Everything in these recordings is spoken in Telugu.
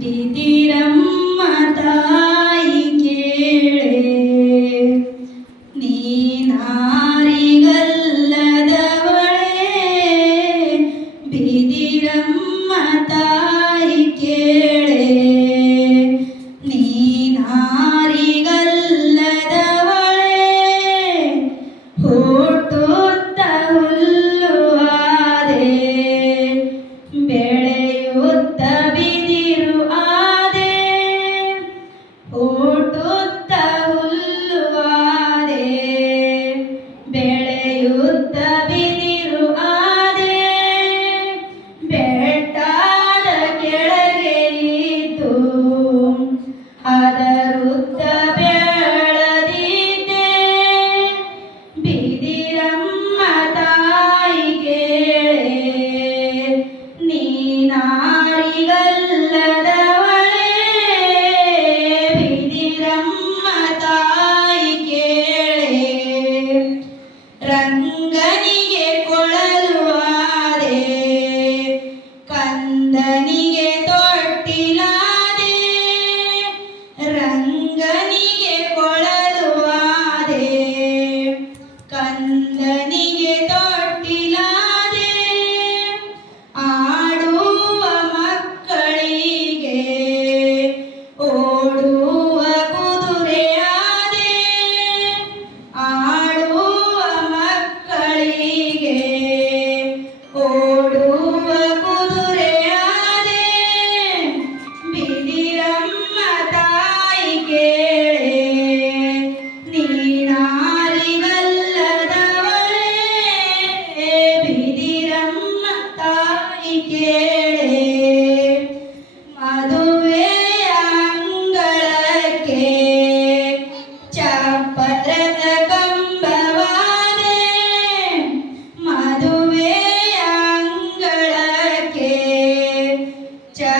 దిదిరమ్మ తాయికి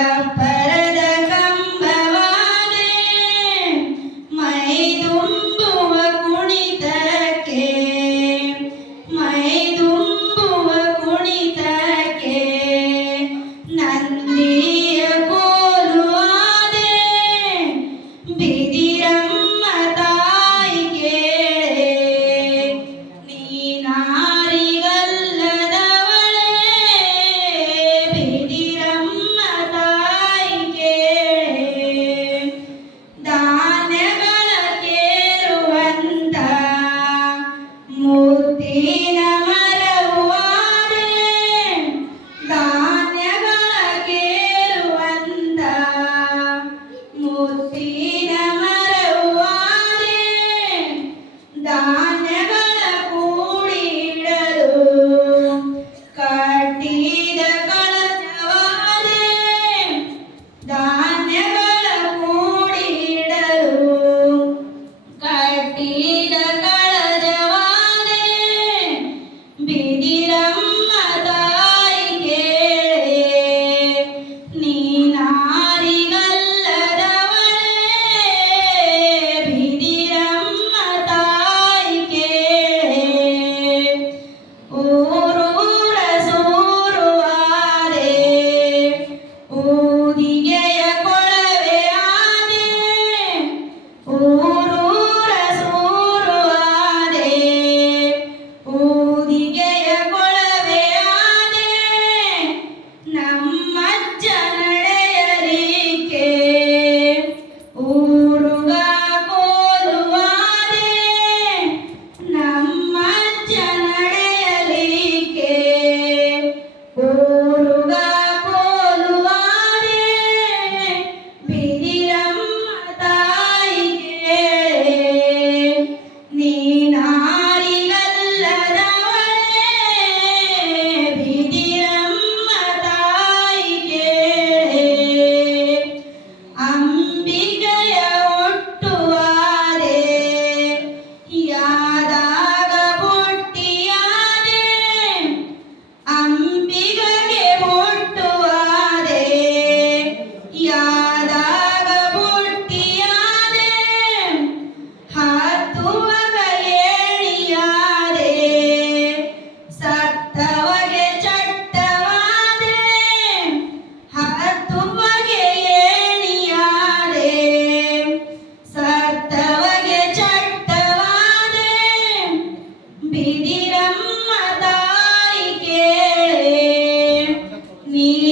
have Senhor. make तीन